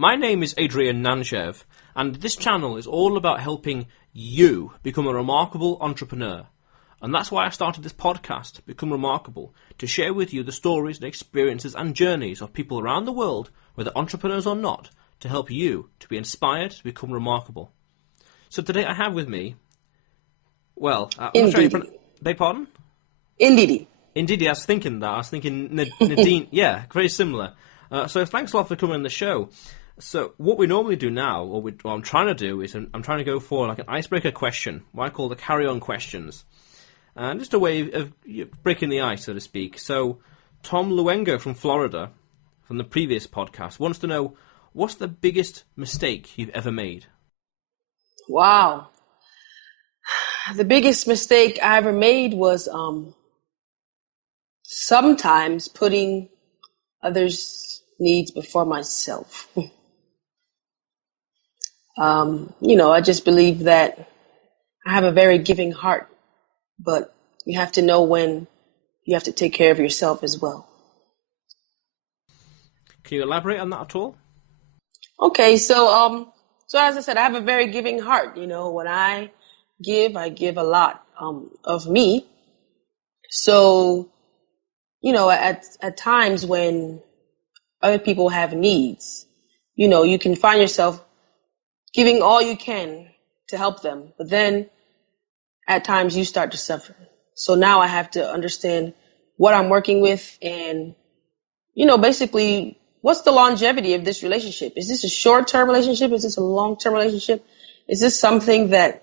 My name is Adrian Nantchev, and this channel is all about helping you become a remarkable entrepreneur. And that's why I started this podcast, Become Remarkable, to share with you the stories and experiences and journeys of people around the world, whether entrepreneurs or not, to help you to be inspired to become remarkable. So today I have with me, I'm not sure you beg pardon? Ndidi. Ndidi, I was thinking that. I was thinking Nadine. Yeah, very similar. So thanks a lot for coming on the show. So what we normally do now, or what I'm trying to do, is I'm trying to go for like an icebreaker question, what I call the carry-on questions. And just a way of breaking the ice, so to speak. So Tom Luengo from Florida, from the previous podcast, wants to know, what's the biggest mistake you've ever made? Wow. The biggest mistake I ever made was sometimes putting others' needs before myself. I just believe that I have a very giving heart, but you have to know when you have to take care of yourself as well. Can you elaborate on that at all? Okay, so as I said, I have a very giving heart. When I give a lot of me. So, at times when other people have needs, you can find yourself giving all you can to help them, but then at times you start to suffer. So now I have to understand what I'm working with and, basically what's the longevity of this relationship? Is this a short-term relationship? Is this a long-term relationship? Is this something that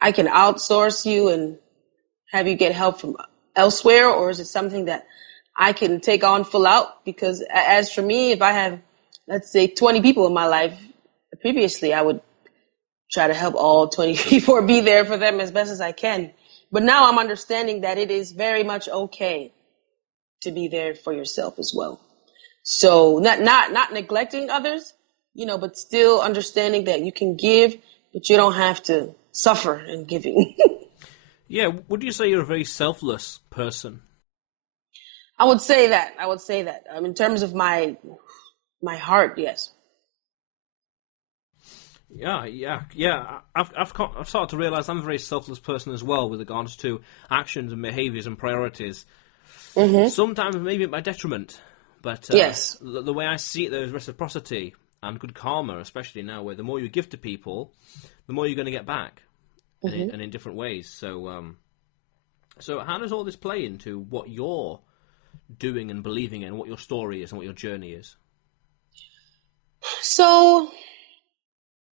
I can outsource you and have you get help from elsewhere? Or is it something that I can take on full out? Because as for me, if I have, let's say 20 people in my life, previously I would try to help all 20 people or be there for them as best as I can. But now I'm understanding that it is very much okay to be there for yourself as well. So not neglecting others, but still understanding that you can give, but you don't have to suffer in giving. Yeah, would you say you're a very selfless person? I would say that. In terms of my heart, yes. Yeah. I've started to realise I'm a very selfless person as well with regards to actions and behaviours and priorities. Mm-hmm. Sometimes maybe at my detriment, but yes. The way I see it, there's reciprocity and good karma, especially now, where the more you give to people, the more you're going to get back, mm-hmm. and in different ways. So how does all this play into what you're doing and believing in, what your story is and what your journey is? So,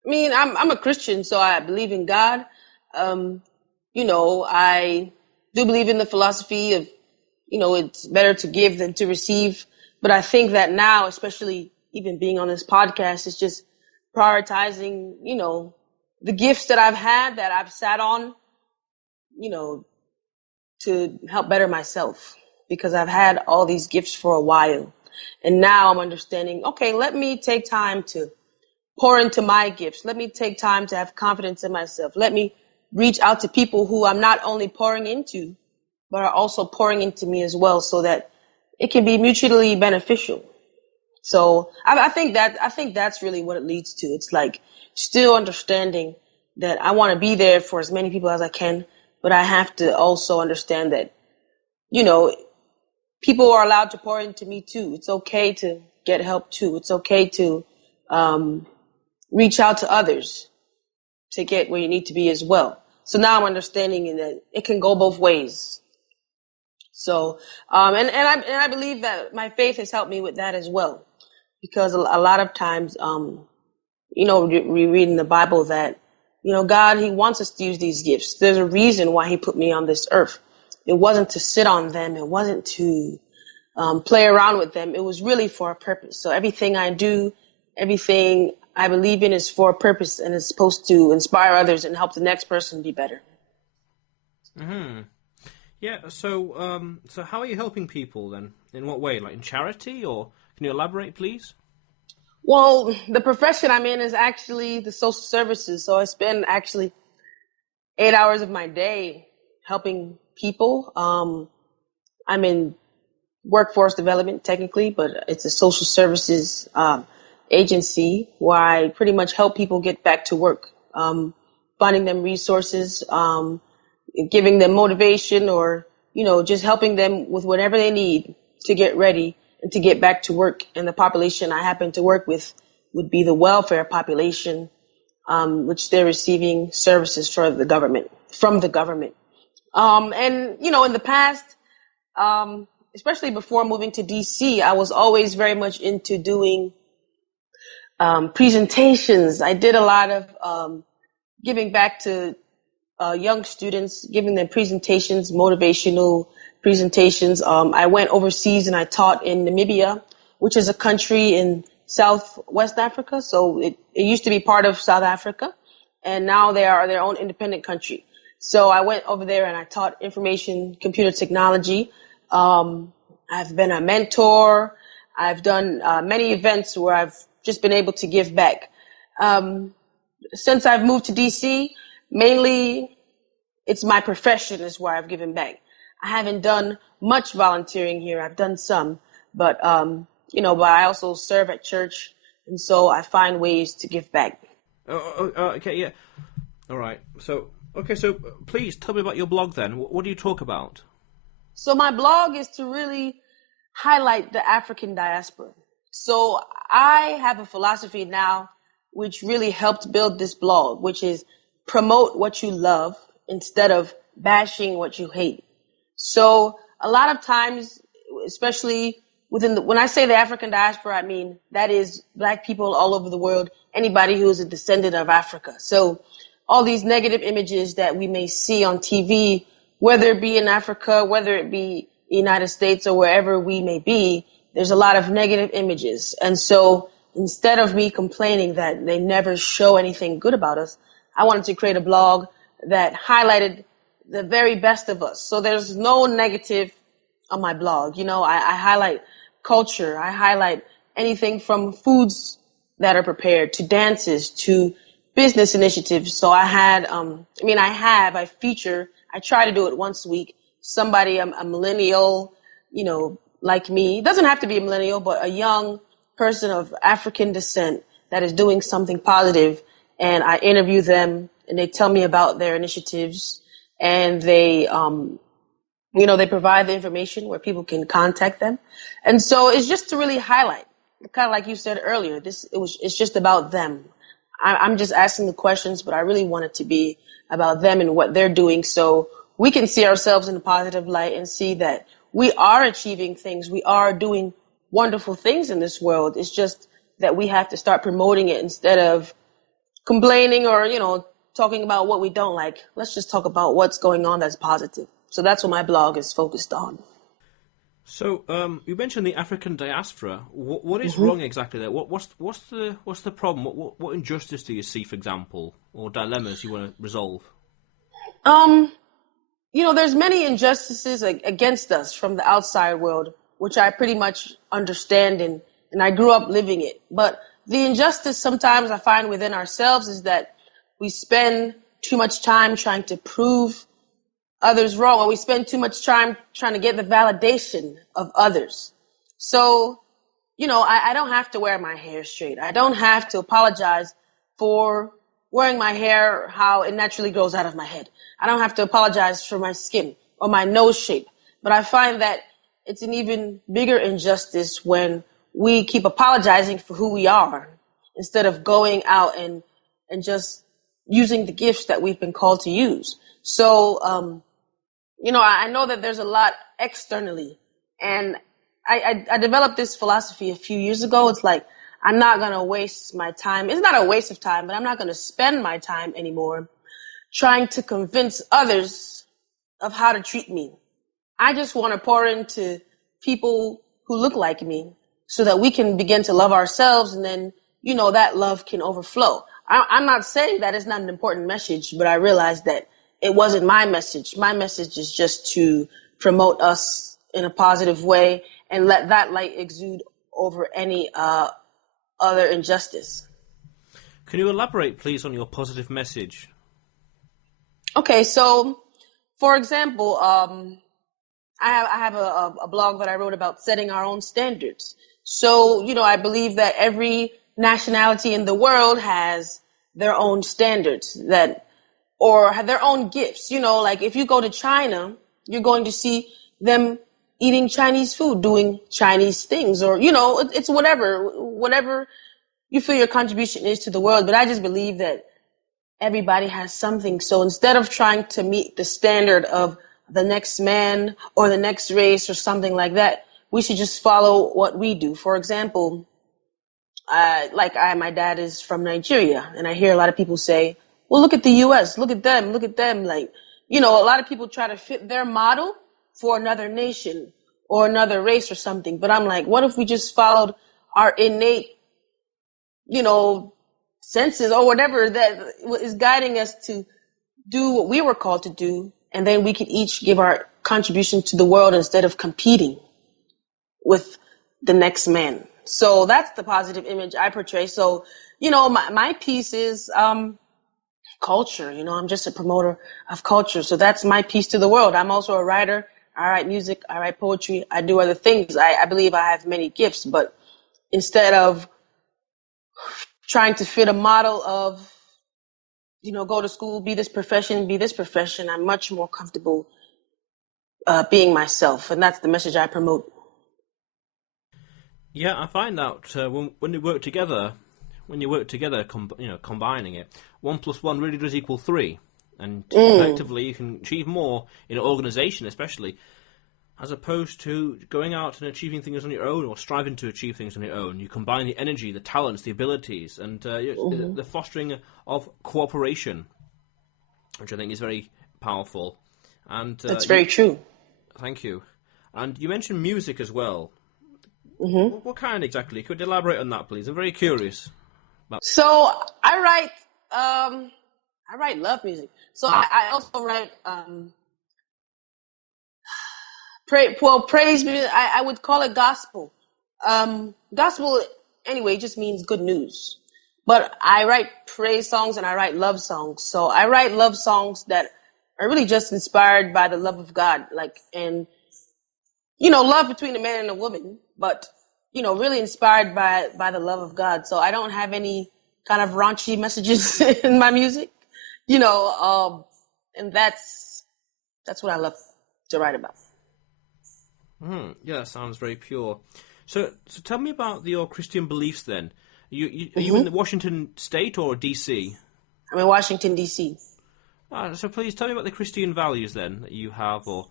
I'm a Christian, so I believe in God. I do believe in the philosophy of, it's better to give than to receive. But I think that now, especially even being on this podcast, is just prioritizing, the gifts that I've had, that I've sat on, to help better myself, because I've had all these gifts for a while. And now I'm understanding, okay, let me take time to pour into my gifts. Let me take time to have confidence in myself. Let me reach out to people who I'm not only pouring into, but are also pouring into me as well, so that it can be mutually beneficial. So I think that's really what it leads to. It's like still understanding that I want to be there for as many people as I can, but I have to also understand that, people are allowed to pour into me too. It's okay to get help too. It's okay to reach out to others to get where you need to be as well. So now I'm understanding that it can go both ways. So, and I believe that my faith has helped me with that as well, because a lot of times, we read in the Bible that, God, He wants us to use these gifts. There's a reason why He put me on this earth. It wasn't to sit on them. It wasn't to play around with them. It was really for a purpose. So everything I do, everything I believe in is for a purpose, and it's supposed to inspire others and help the next person be better. Mm-hmm. Yeah, so how are you helping people then? In what way? Like in charity, or can you elaborate, please? Well, the profession I'm in is actually the social services. So I spend actually 8 hours of my day helping people. I'm in workforce development technically, but it's a social services agency where I pretty much help people get back to work, finding them resources, giving them motivation, or just helping them with whatever they need to get ready and to get back to work. And the population I happen to work with would be the welfare population, which they're receiving services from the government. And in the past, especially before moving to DC, I was always very much into doing presentations. I did a lot of giving back to young students, giving them presentations, motivational presentations. I went overseas and I taught in Namibia, which is a country in Southwest Africa. So it used to be part of South Africa, and now they are their own independent country. So I went over there and I taught information computer technology. I've been a mentor. I've done many events where I've just been able to give back. Since I've moved to DC, mainly it's my profession is where I've given back. I haven't done much volunteering here. I've done some, but but I also serve at church, and so I find ways to give back. Okay, yeah. All right. So please tell me about your blog then. What do you talk about? So my blog is to really highlight the African diaspora. So I have a philosophy now which really helped build this blog, which is promote what you love instead of bashing what you hate. So a lot of times, especially when I say the African diaspora, I mean that is Black people all over the world, anybody who is a descendant of Africa. So all these negative images that we may see on TV, whether it be in Africa, whether it be the United States or wherever we may be, there's a lot of negative images. And so instead of me complaining that they never show anything good about us, I wanted to create a blog that highlighted the very best of us. So there's no negative on my blog. I highlight culture. I highlight anything from foods that are prepared to dances to business initiatives. So I try to do it once a week. Somebody, a millennial, like me. It doesn't have to be a millennial, but a young person of African descent that is doing something positive. And I interview them and they tell me about their initiatives, and they provide the information where people can contact them. And so it's just to really highlight, kind of like you said earlier, it's just about them. I'm just asking the questions, but I really want it to be about them and what they're doing, so we can see ourselves in a positive light and see that we are achieving things. We are doing wonderful things in this world. It's just that we have to start promoting it instead of complaining or, talking about what we don't like. Let's just talk about what's going on that's positive. So that's what my blog is focused on. So you mentioned the African diaspora. What is wrong exactly there? What's the problem? What injustice do you see, for example, or dilemmas you want to resolve? There's many injustices against us from the outside world, which I pretty much understand and I grew up living it. But the injustice sometimes I find within ourselves is that we spend too much time trying to prove others wrong, or we spend too much time trying to get the validation of others. So, I don't have to wear my hair straight. I don't have to apologize for wearing my hair how it naturally grows out of my head. I don't have to apologize for my skin or my nose shape. But I find that it's an even bigger injustice when we keep apologizing for who we are instead of going out and just using the gifts that we've been called to use. So, I know that there's a lot externally, and I developed this philosophy a few years ago. It's like, I'm not going to waste my time. It's not a waste of time, but I'm not going to spend my time anymore trying to convince others of how to treat me. I just want to pour into people who look like me so that we can begin to love ourselves, and then, that love can overflow. I'm not saying that it's not an important message, but I realized that it wasn't my message. My message is just to promote us in a positive way and let that light exude over any other injustice. Can you elaborate, please, on your positive message? Okay, so, for example, I have a blog that I wrote about setting our own standards. So, I believe that every nationality in the world has their own standards or have their own gifts. Like if you go to China, you're going to see them eating Chinese food, doing Chinese things, or, it's whatever you feel your contribution is to the world. But I just believe that everybody has something. So instead of trying to meet the standard of the next man or the next race or something like that, we should just follow what we do. For example, my dad is from Nigeria, and I hear a lot of people say, well, look at the US, look at them. Like, a lot of people try to fit their model for another nation or another race or something. But I'm like, what if we just followed our innate, senses or whatever that is guiding us to do what we were called to do, and then we could each give our contribution to the world instead of competing with the next man. So that's the positive image I portray. So, my piece is culture. I'm just a promoter of culture. So that's my piece to the world. I'm also a writer. I write music. I write poetry. I do other things. I believe I have many gifts, but instead of trying to fit a model of, go to school, be this profession, I'm much more comfortable being myself. And that's the message I promote. Yeah, I find out when you work together, combining it, 1 + 1 really does equal 3, and collectively you can achieve more in an organisation, especially, as opposed to going out and achieving things on your own or striving to achieve things on your own. You combine the energy, the talents, the abilities, and the fostering of cooperation, which I think is very powerful. And that's very true. Thank you. And you mentioned music as well. What kind exactly? Could you elaborate on that, please? I'm very curious. So I write love music. So I also write praise music. I would call it gospel. Gospel anyway just means good news. But I write praise songs and I write love songs. So I write love songs that are really just inspired by the love of God, and love between a man and a woman, but really inspired by the love of God. So I don't have any kind of raunchy messages in my music, and that's what I love to write about. Yeah, that sounds very pure. So tell me about your Christian beliefs then. Are you in Washington State or DC? I'm in Washington, D.C. So please tell me about the Christian values then that you have, or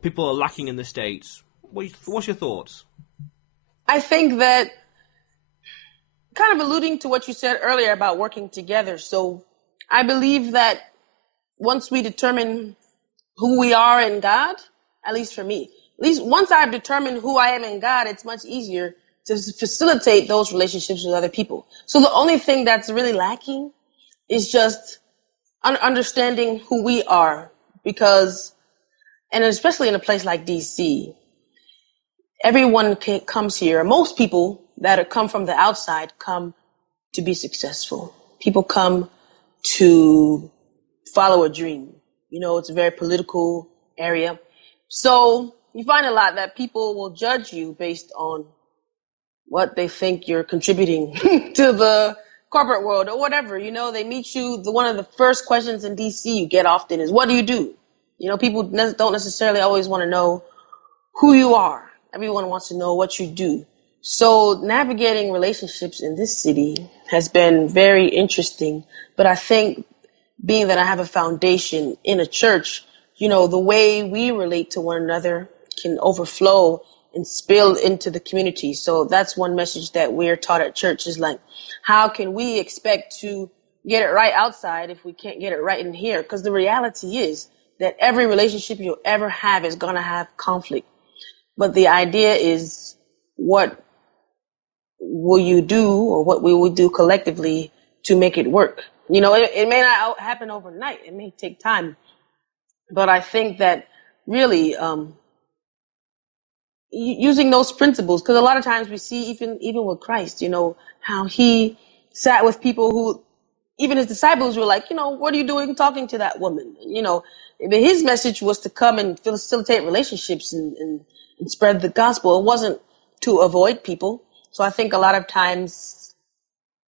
people are lacking in the States. What's your thoughts? I think that, kind of alluding to what you said earlier about working together. So I believe that once we determine who we are in God, at least for me, at least once I've determined who I am in God, it's much easier to facilitate those relationships with other people. So the only thing that's really lacking is just understanding who we are, and especially in a place like DC, everyone comes here. Most people that come from the outside come to be successful. People come to follow a dream. It's a very political area. So you find a lot that people will judge you based on what they think you're contributing to the corporate world or whatever. They meet you. One of the first questions in DC you get often is, what do you do? People don't necessarily always want to know who you are. Everyone wants to know what you do. So navigating relationships in this city has been very interesting. But I think being that I have a foundation in a church, the way we relate to one another can overflow and spill into the community. So that's one message that we're taught at church is how can we expect to get it right outside if we can't get it right in here? Because the reality is that every relationship you'll ever have is going to have conflict. But the idea is, what will you do, or what we will do collectively to make it work? It may not happen overnight. It may take time. But I think that really using those principles, because a lot of times we see even with Christ, how he sat with people who, even his disciples were like, what are you doing talking to that woman? His message was to come and facilitate relationships and spread the gospel. It wasn't to avoid people. So I think a lot of times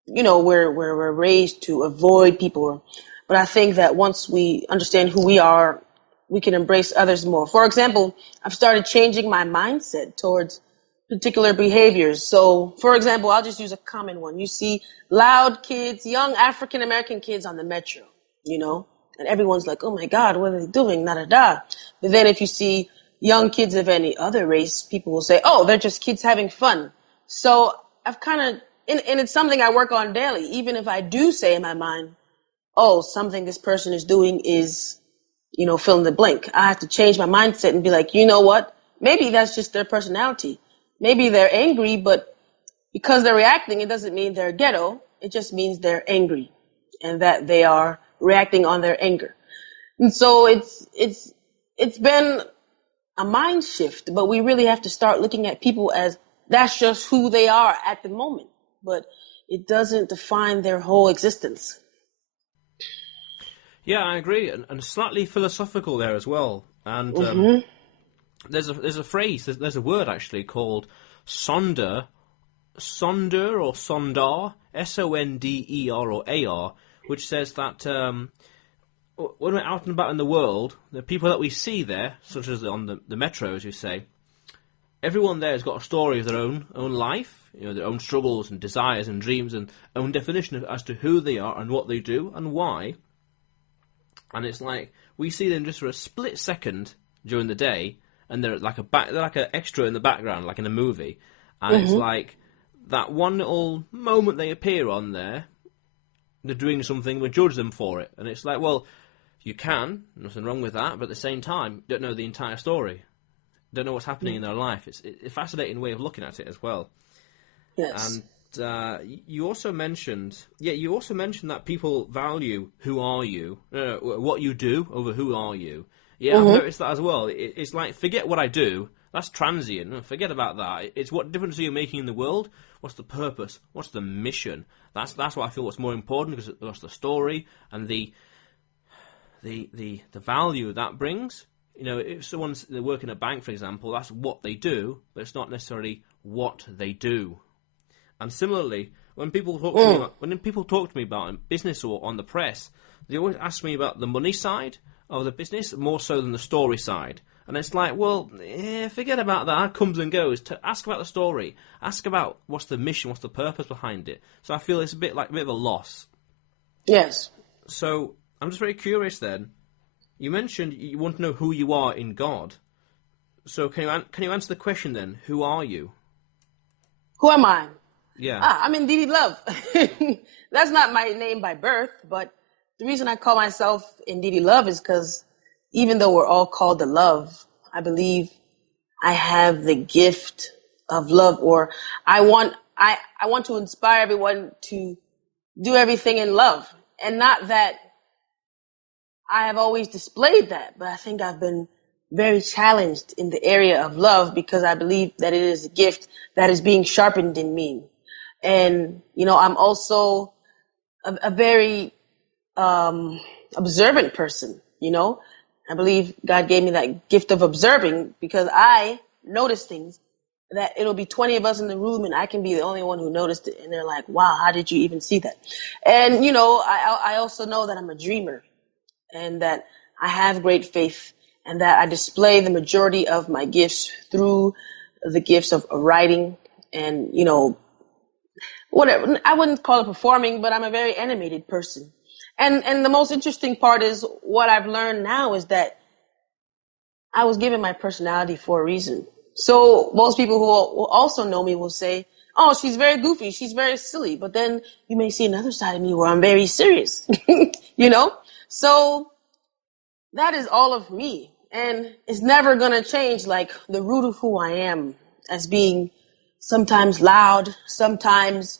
we're raised to avoid people. But I think that once we understand who we are, we can embrace others more. For example, I've started changing my mindset towards particular behaviors. So, for example, I'll just use a common one. You see loud kids, young African American kids on the metro, and everyone's like, oh my God, what are they doing? Da da da. But then if you see young kids of any other race, people will say, oh, they're just kids having fun. So I've kind of, and it's something I work on daily. Even if I do say in my mind, oh, something this person is doing is, fill in the blank. I have to change my mindset and be like, you know what? Maybe that's just their personality. Maybe they're angry, but because they're reacting, it doesn't mean they're ghetto. It just means they're angry and that they are reacting on their anger. And so it's been a mind shift, but we really have to start looking at people as that's just who they are at the moment, but it doesn't define their whole existence. Yeah, I agree, and slightly philosophical there as well. And there's a phrase, there's a word actually called sonder or sondar, SONDER or AR, which says that when we're out and about in the world, the people that we see there, such as on the metro, as you say, everyone there has got a story of their own life, their own struggles and desires and dreams and own definition as to who they are and what they do and why. And it's like we see them just for a split second during the day, and they're like an extra in the background, like in a movie. And it's like that one little moment they appear on there, they're doing something, we judge them for it. And it's like, well, you can, nothing wrong with that, but at the same time, you don't know the entire story. Don't know what's happening in their life. It's a fascinating way of looking at it as well. Yes. And you also mentioned that people value who are you, what you do over who are you. Yeah, I've noticed that as well. It's like, forget what I do. That's transient. Forget about that. It's what difference are you making in the world? What's the purpose? What's the mission? That's what I feel what's more important, because that's the story and the value that brings. If someone's working at a bank, for example, that's what they do, but it's not necessarily what they do. And similarly, when people talk to me about business or on the press, they always ask me about the money side of the business more so than the story side. And it's like, well, forget about that. That comes and goes. Ask about the story. Ask about what's the mission, what's the purpose behind it. So I feel it's a bit of a loss. Yes. So I'm just very curious then. You mentioned you want to know who you are in God. So can you answer the question then? Who are you? Who am I? Yeah. I'm Ndidi Love. That's not my name by birth, but the reason I call myself Ndidi Love is because even though we're all called to love, I believe I have the gift of love, or I want to inspire everyone to do everything in love. And not that I have always displayed that, but I think I've been very challenged in the area of love because I believe that it is a gift that is being sharpened in me. And, I'm also a very observant person, I believe God gave me that gift of observing because I notice things that it'll be 20 of us in the room and I can be the only one who noticed it. And they're like, wow, how did you even see that? And, I also know that I'm a dreamer and that I have great faith and that I display the majority of my gifts through the gifts of writing and, whatever. I wouldn't call it performing, but I'm a very animated person. And the most interesting part is what I've learned now is that I was given my personality for a reason. So most people who will also know me will say, oh, she's very goofy, she's very silly. But then you may see another side of me where I'm very serious, So that is all of me. And it's never going to change, like the root of who I am as being sometimes loud, sometimes,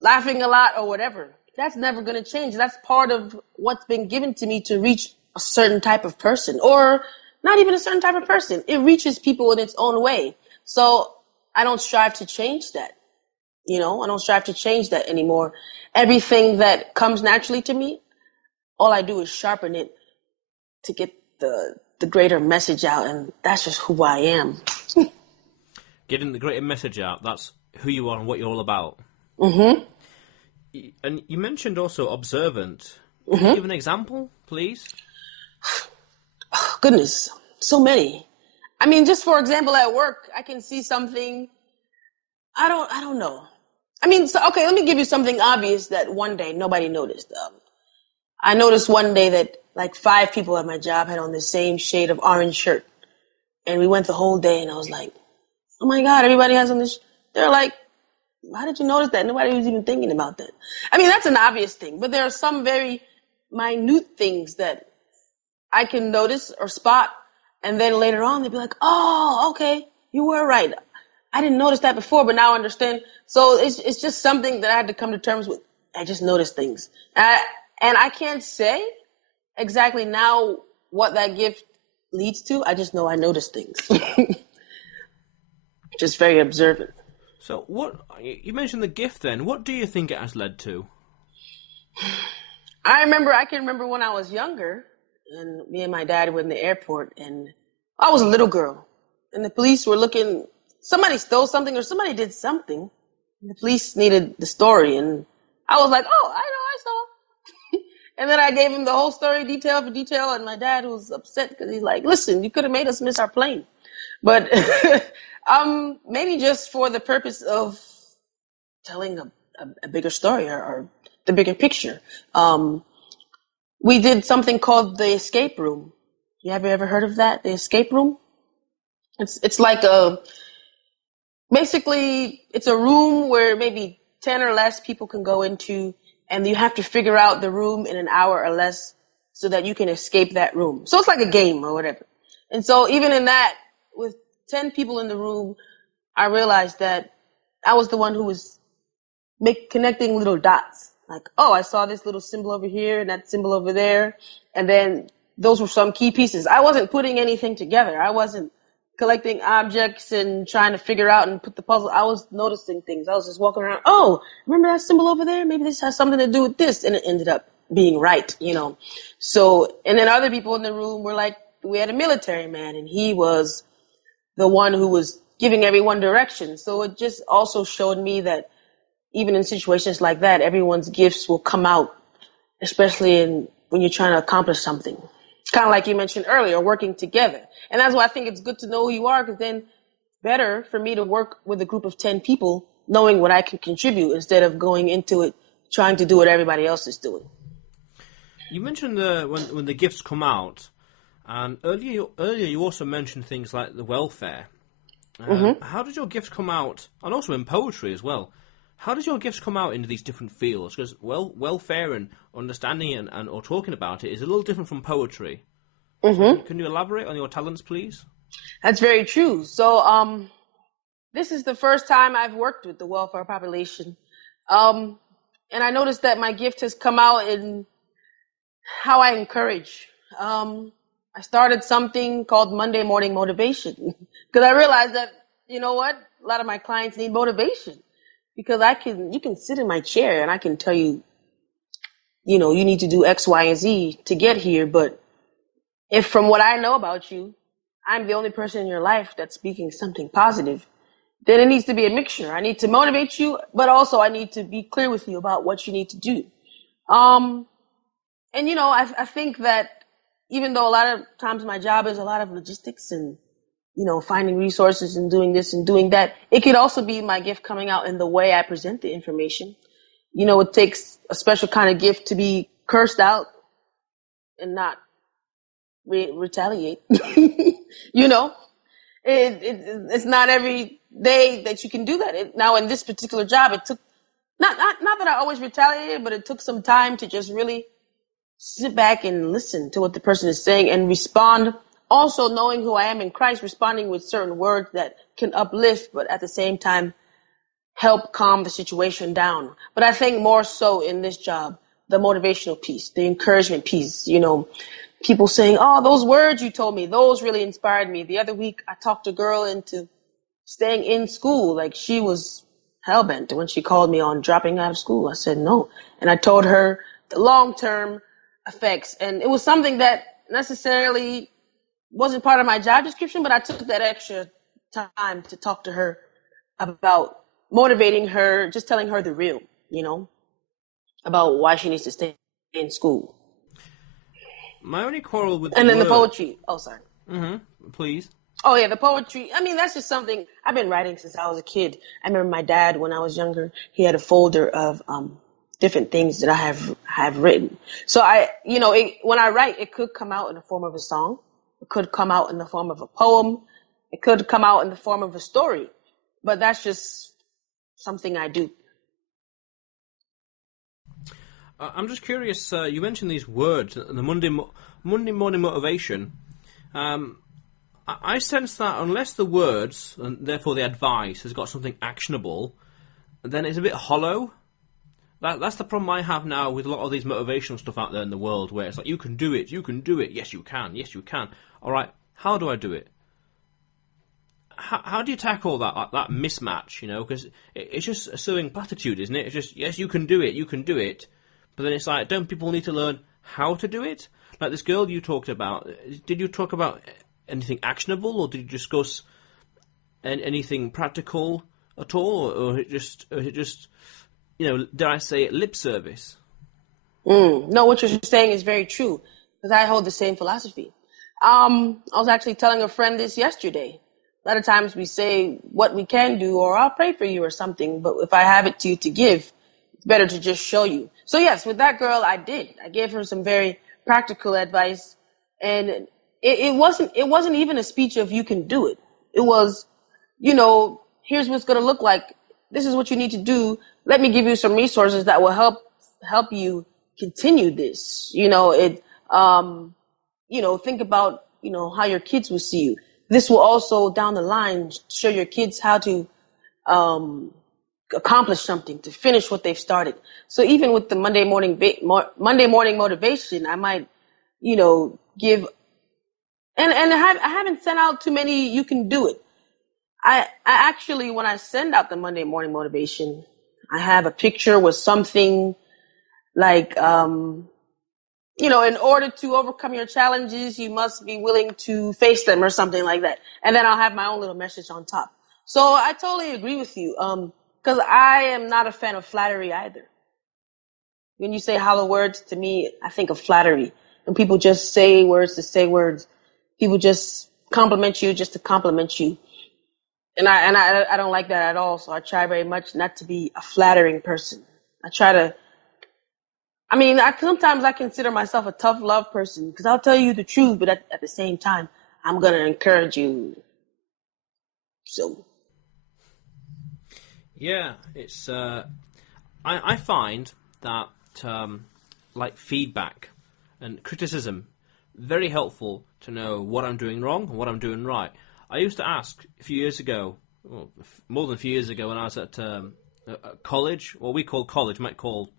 laughing a lot or whatever. That's never going to change. That's part of what's been given to me to reach a certain type of person, or not even a certain type of person. It reaches people in its own way. So I don't strive to change that. I don't strive to change that anymore. Everything that comes naturally to me, all I do is sharpen it to get the greater message out. And that's just who I am. Getting the greater message out, that's who you are and what you're all about. Mm-hmm. And you mentioned also observant. Can you Mm-hmm. give an example, please? Goodness, so many. I mean, just for example, at work, I can see something. I don't know. I mean, so, okay, let me give you something obvious that one day nobody noticed. I noticed one day that like 5 people at my job had on the same shade of orange shirt, and we went the whole day, and I was like, "Oh my God, everybody has on this." They're like, "How did you notice that?" Nobody was even thinking about that. I mean, that's an obvious thing, but there are some very minute things that I can notice or spot, and then later on they'd be like, "Oh, okay, you were right. I didn't notice that before, but now I understand." So it's just something that I had to come to terms with. I just noticed things, and I can't say exactly now what that gift leads to. I just know I notice things. Just very observant. So, what you mentioned the gift. Then, what do you think it has led to? I can remember when I was younger, and me and my dad were in the airport, and I was a little girl, and the police were looking. Somebody stole something, or somebody did something. And the police needed the story, and I was like, "Oh, I know, I saw." And then I gave him the whole story, detail for detail, and my dad was upset because he's like, "Listen, you could have made us miss our plane." But maybe just for the purpose of telling a bigger story, or the bigger picture. Um, we did something called the escape room. You ever heard of that? The escape room? It's like a basically it's a room where maybe 10 or less people can go into, and you have to figure out the room in an hour or less so that you can escape that room. So it's like a game or whatever. And so even in that, with 10 people in the room, I realized that I was the one who was connecting little dots. Like, oh, I saw this little symbol over here and that symbol over there. And then those were some key pieces. I wasn't putting anything together. I wasn't collecting objects and trying to figure out and put the puzzle. I was noticing things. I was just walking around. Oh, remember that symbol over there? Maybe this has something to do with this. And it ended up being right. So, and then other people in the room were like, we had a military man, and he was the one who was giving everyone direction. So it just also showed me that even in situations like that, everyone's gifts will come out, especially when you're trying to accomplish something. It's kind of like you mentioned earlier, working together. And that's why I think it's good to know who you are, because then better for me to work with a group of 10 people, knowing what I can contribute instead of going into it trying to do what everybody else is doing. You mentioned when the gifts come out, and earlier you also mentioned things like the welfare. Mm-hmm. How did your gifts come out, and also in poetry as well? How does your gifts come out into these different fields? Because welfare and understanding it and or talking about it is a little different from poetry. So Mm-hmm. can you elaborate on your talents, please? That's very true. So, this is the first time I've worked with the welfare population. Um, and I noticed that my gift has come out in how I encourage. I started something called Monday Morning Motivation because I realized that, you know what? A lot of my clients need motivation, because you can sit in my chair and I can tell you, you need to do X, Y, and Z to get here. But if from what I know about you, I'm the only person in your life that's speaking something positive, then it needs to be a mixture. I need to motivate you, but also I need to be clear with you about what you need to do. Um, and I think that even though a lot of times my job is a lot of logistics and finding resources and doing this and doing that, it could also be my gift coming out in the way I present the information. It takes a special kind of gift to be cursed out and not retaliate. you know, it's not every day that you can do that. Now, in this particular job, it took not that I always retaliated, but it took some time to just really sit back and listen to what the person is saying and respond. Also, knowing who I am in Christ, responding with certain words that can uplift, but at the same time help calm the situation down. But I think more so in this job, the motivational piece, the encouragement piece, people saying, "Oh, those words you told me, those really inspired me." The other week, I talked a girl into staying in school. Like, she was hellbent when she called me on dropping out of school. I said no. And I told her the long-term effects. And it was something that necessarily wasn't part of my job description, but I took that extra time to talk to her about motivating her, just telling her the real, about why she needs to stay in school. My only quarrel with the And then the word. poetry. Oh, sorry. Please. Oh yeah, the poetry. I mean, that's just something I've been writing since I was a kid. I remember my dad when I was younger. He had a folder of different things that I have written. So when I write, it could come out in the form of a song. It could come out in the form of a poem. It could come out in the form of a story. But that's just something I do. I'm just curious. You mentioned these words, the Monday morning motivation. I sense that unless the words and therefore the advice has got something actionable, then it's a bit hollow. That's the problem I have now with a lot of these motivational stuff out there in the world, where it's like, you can do it, yes you can, yes you can. All right, how do I do it? How do you tackle that mismatch? Because it's just a sowing platitude, isn't it? It's just, yes, you can do it, but then it's like, don't people need to learn how to do it? Like this girl you talked about, did you talk about anything actionable, or did you discuss anything practical at all, or it just dare I say it, lip service? No, what you're saying is very true, because I hold the same philosophy. I was actually telling a friend this yesterday. A lot of times we say what we can do, or I'll pray for you or something, but if I have it to you to give, it's better to just show you. So yes, with that girl, I did. I gave her some very practical advice, and it wasn't even a speech of you can do it. It was, here's what's going to look like. This is what you need to do. Let me give you some resources that will help you continue this. Think about, how your kids will see you. This will also down the line show your kids how to accomplish something, to finish what they've started. So even with the Monday morning motivation, I might, give, and I haven't sent out too many. You can do it. I actually, when I send out the Monday morning motivation, I have a picture with something like, in order to overcome your challenges, you must be willing to face them, or something like that. And then I'll have my own little message on top. So I totally agree with you. Because I am not a fan of flattery either. When you say hollow words, to me, I think of flattery. When people just say words to say words, people just compliment you just to compliment you. And I don't like that at all. So I try very much not to be a flattering person. Sometimes I consider myself a tough love person, because I'll tell you the truth, but at the same time, I'm going to encourage you. So. Yeah, it's. I find that like feedback and criticism very helpful to know what I'm doing wrong and what I'm doing right. I used to ask a few years ago, well, more than a few years ago, when I was at college, what we call college, might call,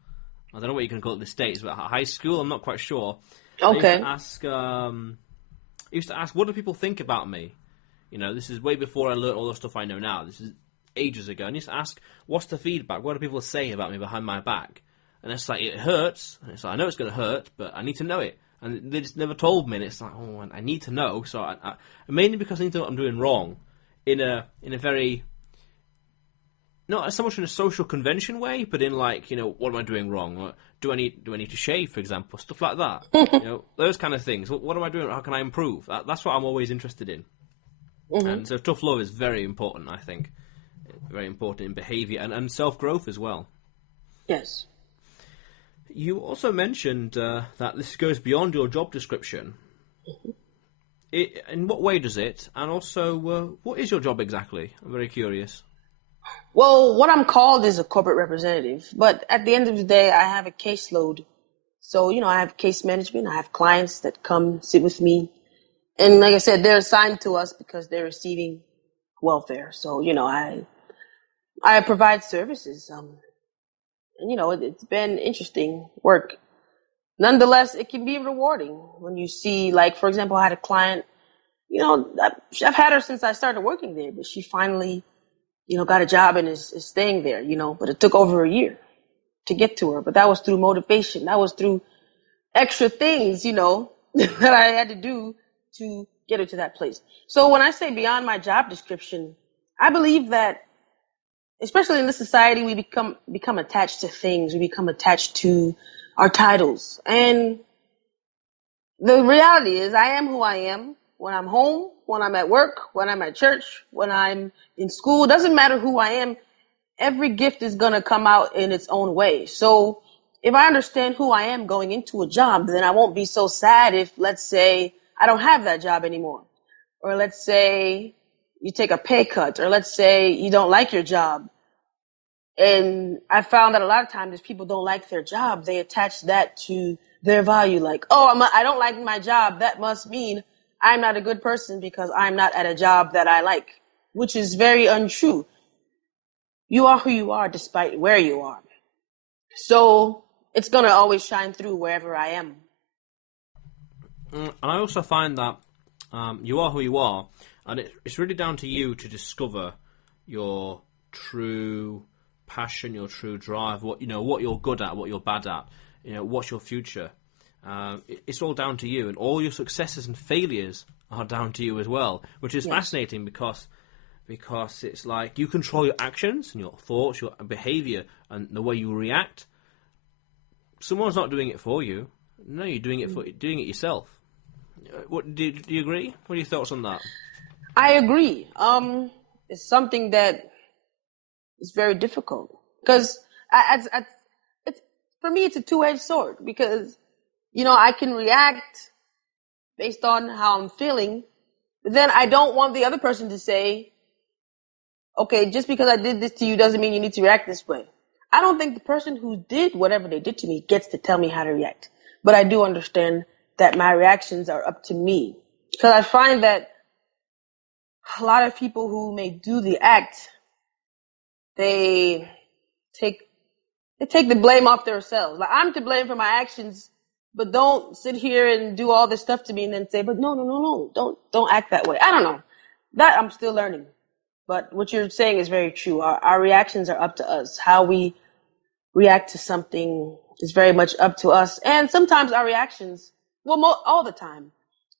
I don't know what you can call it in the States, but high school, I'm not quite sure. Okay. I used to ask, what do people think about me? This is way before I learned all the stuff I know now. This is ages ago. And I used to ask, what's the feedback? What do people say about me behind my back? And it's like, it hurts. And it's like, I know it's going to hurt, but I need to know it. And they just never told me. And it's like, oh, I need to know. So mainly because I need to know what I'm doing wrong in a very, not so much in a social convention way, but in like, what am I doing wrong? Do I need to shave, for example? Stuff like that. Those kind of things. What am I doing? How can I improve? That's what I'm always interested in. Mm-hmm. And so tough love is very important, I think. Very important in behaviour and self-growth as well. Yes. You also mentioned that this goes beyond your job description. Mm-hmm. In what way does it? And also, what is your job exactly? I'm very curious. Well, what I'm called is a corporate representative. But at the end of the day, I have a caseload. So, I have case management. I have clients that come sit with me. And like I said, they're assigned to us because they're receiving welfare. So, I provide services. It's been interesting work. Nonetheless, it can be rewarding when you see, like, for example, I had a client, I've had her since I started working there, but she finally, got a job and is staying there, but it took over a year to get to her. But that was through motivation. That was through extra things, that I had to do to get her to that place. So when I say beyond my job description, I believe that especially in this society, we become attached to things. We become attached to our titles. And the reality is, I am who I am when I'm home, when I'm at work, when I'm at church, when I'm in school. It doesn't matter who I am. Every gift is going to come out in its own way. So if I understand who I am going into a job, then I won't be so sad if, let's say, I don't have that job anymore. Or let's say you take a pay cut, or let's say you don't like your job. And I found that a lot of times if people don't like their job, they attach that to their value. Like, oh, I don't like my job. That must mean I'm not a good person because I'm not at a job that I like, which is very untrue. You are who you are despite where you are. So it's going to always shine through wherever I am. And I also find that you are who you are, and it's really down to you to discover your true passion, your true drive, what you're good at, what you're bad at, what's your future. It's all down to you, and all your successes and failures are down to you as well, which is fascinating because it's like you control your actions and your thoughts, your behavior, and the way you react. Someone's not doing it for you. No, you're doing it yourself. What do you agree? What are your thoughts on that? I agree. It's something that is very difficult because it's for me. It's a two-edged sword because I can react based on how I'm feeling, but then I don't want the other person to say, okay, just because I did this to you doesn't mean you need to react this way. I don't think the person who did whatever they did to me gets to tell me how to react. But I do understand that my reactions are up to me. Because I find that a lot of people who may do the act, they take the blame off themselves. Like, I'm to blame for my actions, but don't sit here and do all this stuff to me and then say, but no, don't act that way. I don't know. That I'm still learning. But what you're saying is very true. Our reactions are up to us. How we react to something is very much up to us. And sometimes our reactions, all the time,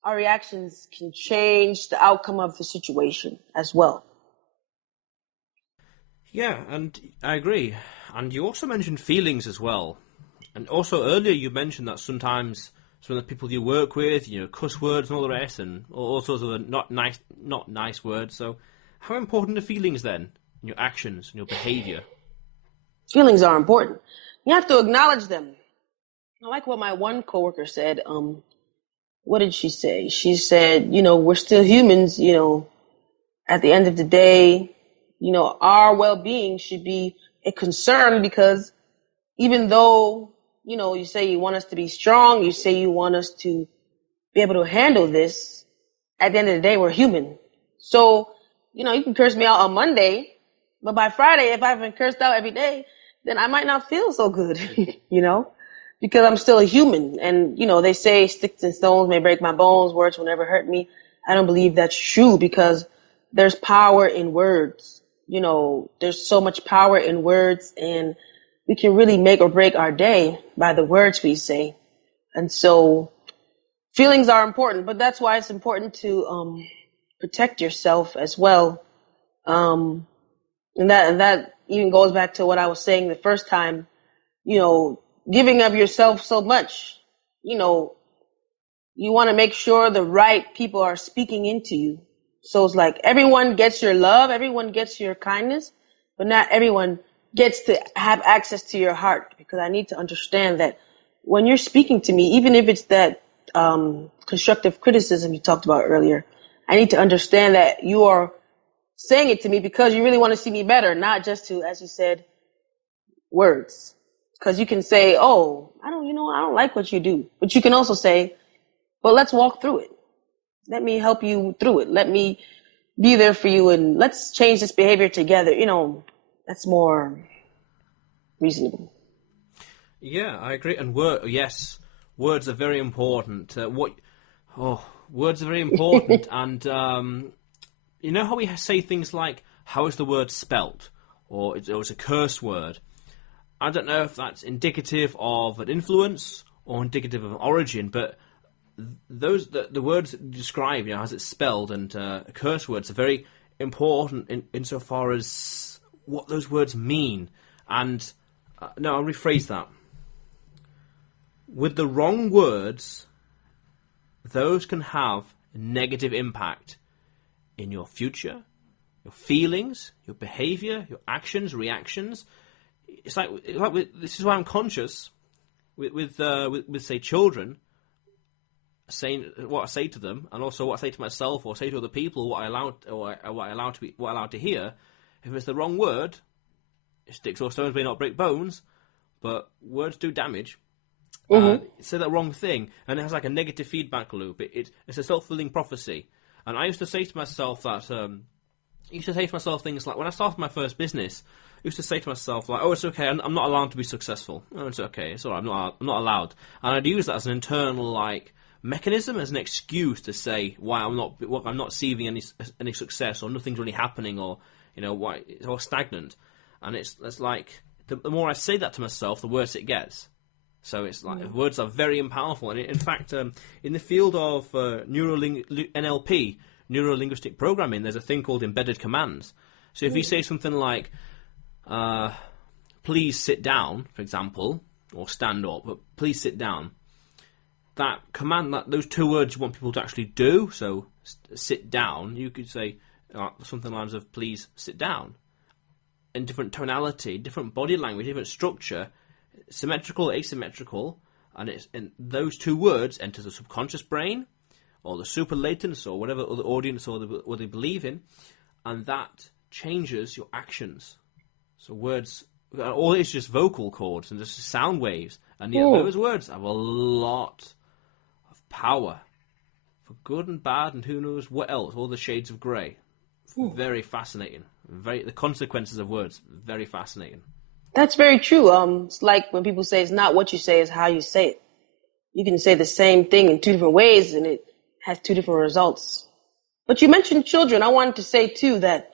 our reactions can change the outcome of the situation as well. Yeah, and I agree. And you also mentioned feelings as well. And also earlier you mentioned that sometimes some of the people you work with, cuss words and all the rest, and all sorts of not nice words. So how important are feelings then in your actions and your behavior? Feelings are important. You have to acknowledge them. I like what my one coworker said. What did she say? She said, we're still humans, at the end of the day, our well-being should be a concern because even though, you say you want us to be strong, you say you want us to be able to handle this, at the end of the day, we're human. So, you can curse me out on Monday, but by Friday, if I've been cursed out every day, then I might not feel so good, because I'm still a human. And, they say sticks and stones may break my bones, words will never hurt me. I don't believe that's true because there's power in words. There's so much power in words, and we can really make or break our day by the words we say. And so feelings are important, but that's why it's important to protect yourself as well. And that even goes back to what I was saying the first time, giving of yourself so much, you want to make sure the right people are speaking into you. So it's like everyone gets your love, everyone gets your kindness, but not everyone gets to have access to your heart, because I need to understand that when you're speaking to me, even if it's that constructive criticism you talked about earlier, I need to understand that you are saying it to me because you really want to see me better, not just to, as you said, words. Because you can say, oh, I don't like what you do. But you can also say, well, let's walk through it. Let me help you through it. Let me be there for you, and let's change this behavior together. That's more reasonable. Yeah, I agree. And words are very important. Words are very important. And you know how we say things like, how is the word spelt? Or it's a curse word. I don't know if that's indicative of an influence or indicative of an origin, but the words that you describe, how it's spelled, and curse words are very important insofar as what those words mean. And no, I'll rephrase that. With the wrong words, those can have a negative impact in your future, your feelings, your behavior, your actions, reactions. It's like this is why I'm conscious with say children, saying what I say to them, and also what I say to myself or say to other people, what I allow to hear. If it's the wrong word, sticks or stones may not break bones, but words do damage. Say that wrong thing, and it has like a negative feedback loop. It's a self-fulfilling prophecy. And I used to say to myself things like, when I started my first business, I used to say to myself like, "Oh, it's okay. I'm not allowed to be successful. Oh, it's okay. It's all right. I'm not allowed." And I'd use that as an internal like mechanism, as an excuse to say why I'm not receiving any success, or nothing's really happening, or why it's all stagnant. And it's like the more I say that to myself, the worse it gets. So it's like words are very powerful. And in fact, in the field of NLP, neuro-linguistic programming, there's a thing called embedded commands. So if you say something like, please sit down, for example, or stand up, but please sit down, that command, those two words you want people to actually do, so sit down, you could say something along the lines of please sit down, in different tonality, different body language, different structure, symmetrical, asymmetrical, and those two words enter the subconscious brain, or the superlatents, or whatever other audience or what they believe in, and that changes your actions. So words, all it's just vocal cords and just sound waves, and yet those words have a lot of power, for good and bad, and who knows what else, all the shades of grey. Very fascinating. The consequences of words, very fascinating. That's very true. It's like when people say it's not what you say, it's how you say it. You can say the same thing in two different ways, and it has two different results. But you mentioned children. I wanted to say too that,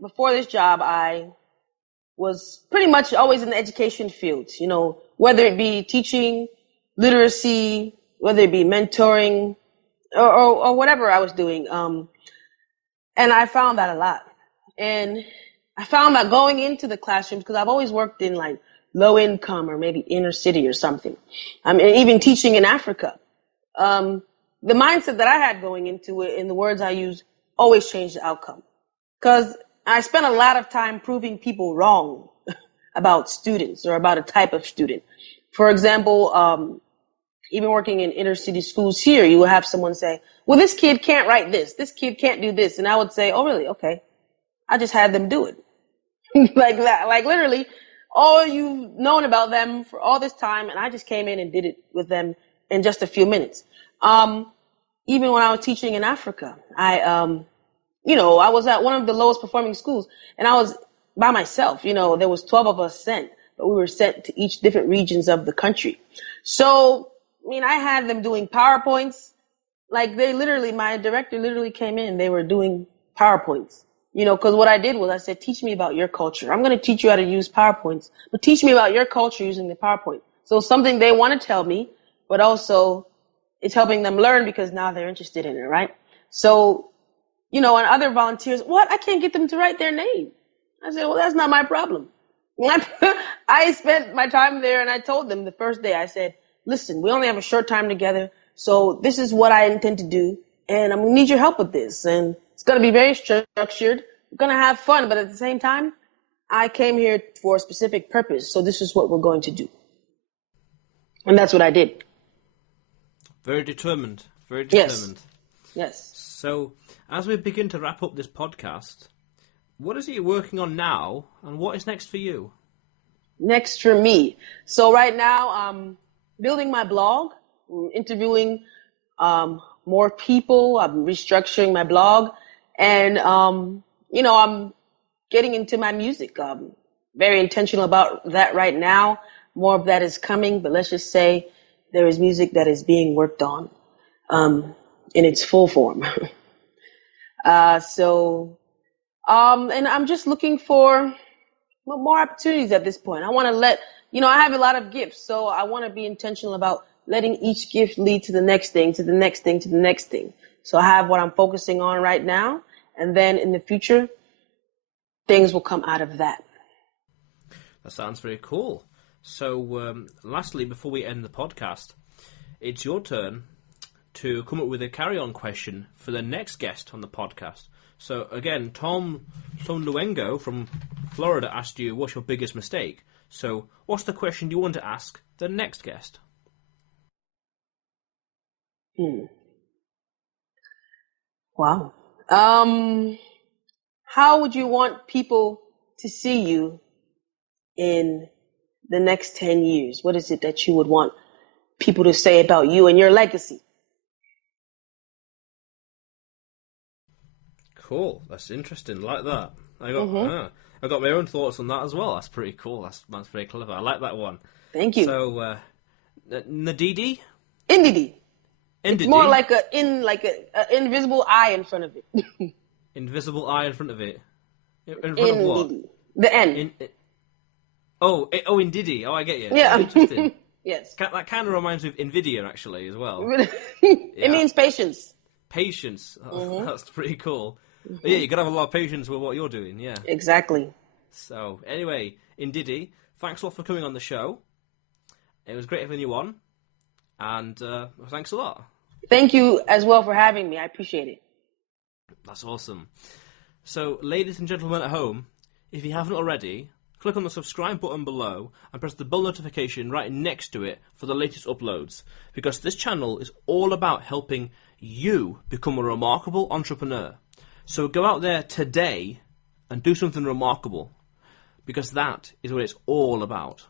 before this job, I was pretty much always in the education field. Whether it be teaching, literacy, whether it be mentoring, or whatever I was doing. And I found that a lot. And I found that going into the classrooms, because I've always worked in like low income or maybe inner city or something. Even teaching in Africa. The mindset that I had going into it, in the words I use, always changed the outcome. Because I spent a lot of time proving people wrong about students or about a type of student. For example, even working in inner city schools here, you will have someone say, well, this kid can't write this kid can't do this. And I would say, oh, really? Okay. I just had them do it. Like that, like literally all you've known about them for all this time. And I just came in and did it with them in just a few minutes. Even when I was teaching in Africa, I was at one of the lowest performing schools, and I was by myself. There was 12 of us sent, but we were sent to each different regions of the country. So, I had them doing PowerPoints. Like my director literally came in, they were doing PowerPoints, because what I did was I said, teach me about your culture. I'm going to teach you how to use PowerPoints, but teach me about your culture using the PowerPoint. So something they want to tell me, but also it's helping them learn because now they're interested in it, right? So, and other volunteers, I can't get them to write their name. I said, well, that's not my problem. I spent my time there, and I told them the first day, I said, listen, we only have a short time together, so this is what I intend to do, and I'm going to need your help with this. And it's going to be very structured. We're going to have fun, but at the same time, I came here for a specific purpose, so this is what we're going to do. And that's what I did. Very determined. Very determined. Yes. So, as we begin to wrap up this podcast, what is it you're working on now, and what is next for you? Next for me. So right now, I'm building my blog, interviewing more people. I'm restructuring my blog, and I'm getting into my music. I'm very intentional about that right now. More of that is coming, but let's just say there is music that is being worked on in its full form. And I'm just looking for more opportunities at this point. I want to I have a lot of gifts, so I want to be intentional about letting each gift lead to the next thing, to the next thing, to the next thing. So I have what I'm focusing on right now, and then in the future, things will come out of that. That sounds very cool. So, lastly, before we end the podcast, it's your turn to come up with a carry-on question for the next guest on the podcast. So, again, Tom Luengo from Florida asked you, what's your biggest mistake? So, what's the question you want to ask the next guest? Wow. How would you want people to see you in the next 10 years? What is it that you would want people to say about you and your legacy? Cool. That's interesting. Like that. I got my own thoughts on that as well. That's pretty cool. That's very clever. I like that one. Thank you. So, Ndidi? Ndidi. Ndidi? It's more like a invisible eye in front of it. Invisible eye in front of it. In front of what? The N. Ndidi. Oh, I get you. Yeah. Interesting. Yes. That kind of reminds me of Nvidia, actually, as well. It means patience. Patience. That's pretty cool. Yeah, you got to have a lot of patience with what you're doing, yeah. Exactly. So, anyway, Ndidi, thanks a lot for coming on the show. It was great having you on. And thanks a lot. Thank you as well for having me. I appreciate it. That's awesome. So, ladies and gentlemen at home, if you haven't already, click on the subscribe button below and press the bell notification right next to it for the latest uploads, because this channel is all about helping you become a remarkable entrepreneur. So go out there today and do something remarkable, because that is what it's all about.